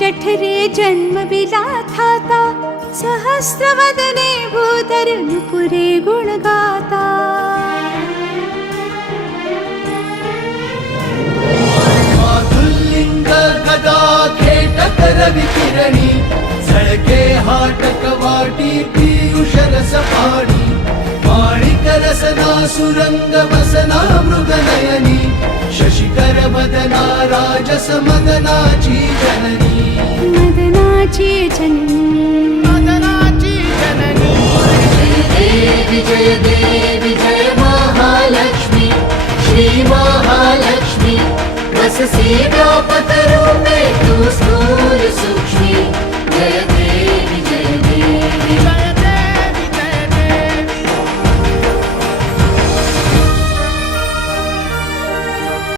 जठरे जन्म विलाथाता सहस्रवदने भूधरनुपुरे गुणगाता मातुल्लिंग गदा खेटकर विकिरणी झळके हाटक वाटी पीयूष रस पाणी माणिक रसना सुरंग वसना मृगनयनी शशिकर वदना राजस मदनाची जननी मदनाची जननी मदनाची जननी जय देवी जय महालक्ष्मी श्री महालक्ष्मी वससी व्यापत